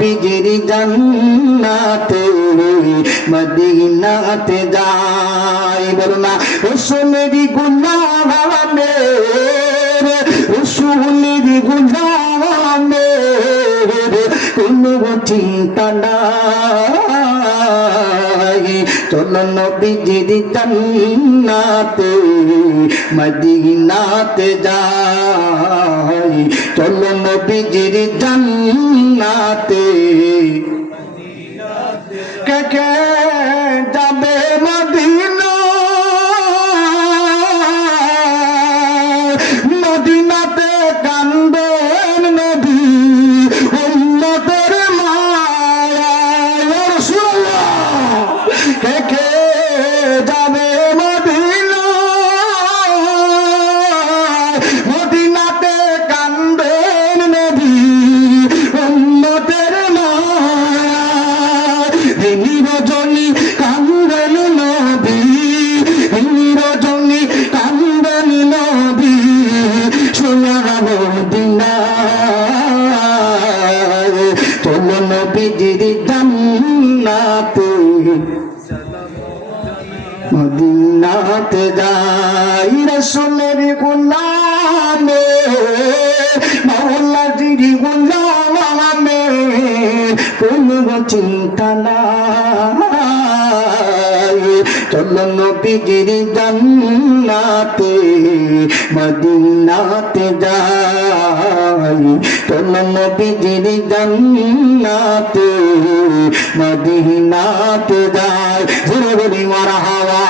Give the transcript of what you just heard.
নবীজির জান্নাতে মদিনাতে যাই। বলো না রসুলের গুণগানে, রসুলের গুণগানে কোনো চিন্তা নাই। চলো নবীজির জান্নাতে মদিনাতে যাই। চলো নবীজির জান্নাতে কে কে যাবে মদিনা, মদিনাতে কান্দবেন নবী উম্মতের মায়ায়। রাসূলুল্লাহ কে কে যাবে মদিনা, মদিনাতে কান্দবেন নবী উম্মতের মায়ায়। তিনি রজনী কান্দেন নবী, তিনি রজনী কান্দেন নবী সোনার মদিনায়। চলো নবীজির জান্নাতে মদিনাতে যাই। রাসূলের গোলামে মাওলাজির গোলামে কোনো চিন্তা নাই। চলো নবীজির জান্নাতে মদিনাতে যাই। চলো নবীজির জান্নাতে মদিনাতে যাই। জোরে বলি মারহাবা।